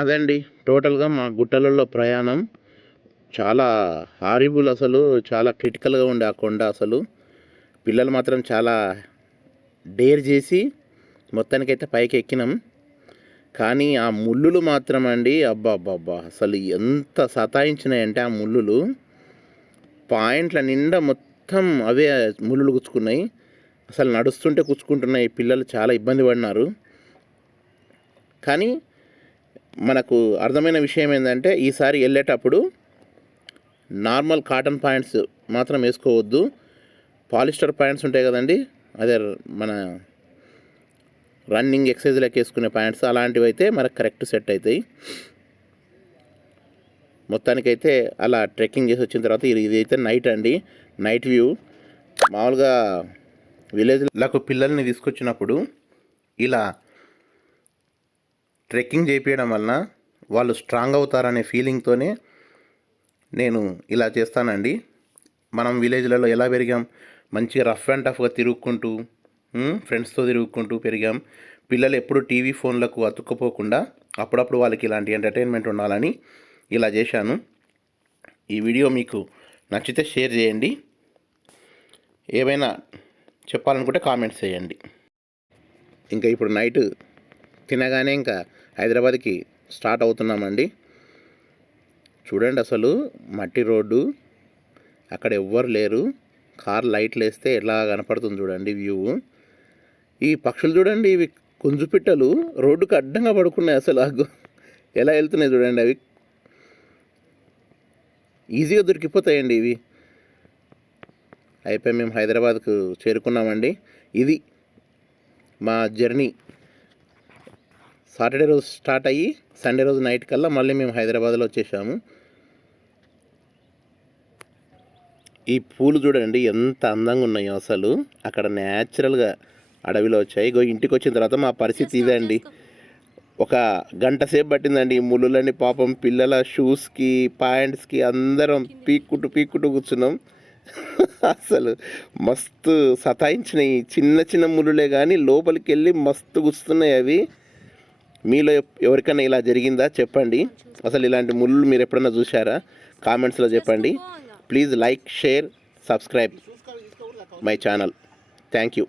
అదండి టోటల్‌గా మా గుట్టలలో ప్రయాణం చాలా హారిబుల్, అసలు చాలా క్రిటికల్‌గా ఉండే ఆ కొండ అసలు. పిల్లలు మాత్రం చాలా డేర్ చేసి మొత్తానికైతే పైకి ఎక్కినాం. కానీ ఆ ముళ్ళులు మాత్రం అండి, అబ్బబ్బబ్బా! అసలు ఎంత సతాయించినాయంటే ఆ ముళ్ళులు, పాయింట్ల నిండా మొత్తం అవే ముళ్ళులు గుచ్చుకున్నాయి. అసలు నడుస్తుంటే గుచ్చుకుంటున్నాయి. పిల్లలు చాలా ఇబ్బంది పడినారు. కానీ మనకు అర్థమైన విషయం ఏంటంటే, ఈసారి వెళ్ళేటప్పుడు నార్మల్ కాటన్ ప్యాంట్స్ మాత్రం వేసుకోవద్దు. పాలిస్టర్ ప్యాంట్స్ ఉంటాయి కదండి, అదే మన రన్నింగ్ ఎక్సర్సైజ్లకు వేసుకునే ప్యాంట్స్, అలాంటివి అయితే మనకు కరెక్ట్ సెట్ అవుతాయి. మొత్తానికైతే అలా ట్రెక్కింగ్ చేసి వచ్చిన తర్వాత ఇదైతే నైట్ అండి, నైట్ వ్యూ. మామూలుగా విలేజ్లకు పిల్లల్ని తీసుకొచ్చినప్పుడు ఇలా ట్రెక్కింగ్ చేయించడం వలన వాళ్ళు స్ట్రాంగ్ అవుతారనే ఫీలింగ్తోనే నేను ఇలా చేస్తానండి. మనం విలేజ్లలో ఎలా పెరిగాం, మంచిగా రఫ్ అండ్ టఫ్గా తిరుగుకుంటూ ఫ్రెండ్స్తో తిరుగుకుంటూ పెరిగాం. పిల్లలు ఎప్పుడు టీవీ ఫోన్లకు అతుక్కుపోకుండా అప్పుడప్పుడు వాళ్ళకి ఇలాంటి ఎంటర్టైన్మెంట్ ఉండాలని ఇలా చేశాను. ఈ వీడియో మీకు నచ్చితే షేర్ చేయండి. ఏమైనా చెప్పాలనుకుంటే కామెంట్స్ చేయండి. ఇంకా ఇప్పుడు నైట్ తినగానే ఇంకా హైదరాబాద్కి స్టార్ట్ అవుతున్నామండి. చూడండి అసలు మట్టి రోడ్డు, అక్కడ ఎవ్వరు లేరు. కార్ లైట్లు వేస్తే ఎలా కనపడుతుంది చూడండి వ్యూ. ఈ పక్షులు చూడండి, ఇవి కుంజుపిట్టలు రోడ్డుకు అడ్డంగా పడుకున్నాయి. అసలు ఎలా వెళ్తున్నాయి చూడండి, అవి ఈజీగా దొరికిపోతాయండి ఇవి. అయిపోయి మేము హైదరాబాద్కు చేరుకున్నామండి. ఇది మా జర్నీ. సాటర్డే రోజు స్టార్ట్ అయ్యి సండే రోజు నైట్ కల్లా మళ్ళీ మేము హైదరాబాద్లో వచ్చేసాము. ఈ పూలు చూడండి ఎంత అందంగా ఉన్నాయో అసలు. అక్కడ న్యాచురల్గా అడవిలో వచ్చాయి. ఇంటికి వచ్చిన తర్వాత మా పరిస్థితి ఇదే అండి. ఒక గంట సేపు పట్టిందండి ఈ ముళ్ళులని. పాపం పిల్లల షూస్కి ప్యాంట్స్కి అందరం పీక్కుంటూ కూర్చున్నాం. అసలు మస్తు సతాయించినాయి. చిన్న చిన్న ముళ్ళులే కానీ లోపలికి వెళ్ళి మస్తు గుస్తున్నాయి అవి. మీలో ఎవరికైనా ఇలా జరిగిందా చెప్పండి. అసలు ఇలాంటి ముళ్ళు మీరు ఎప్పుడైనా చూసారా? కామెంట్స్లో చెప్పండి. Please like, share, subscribe my channel. Thank you.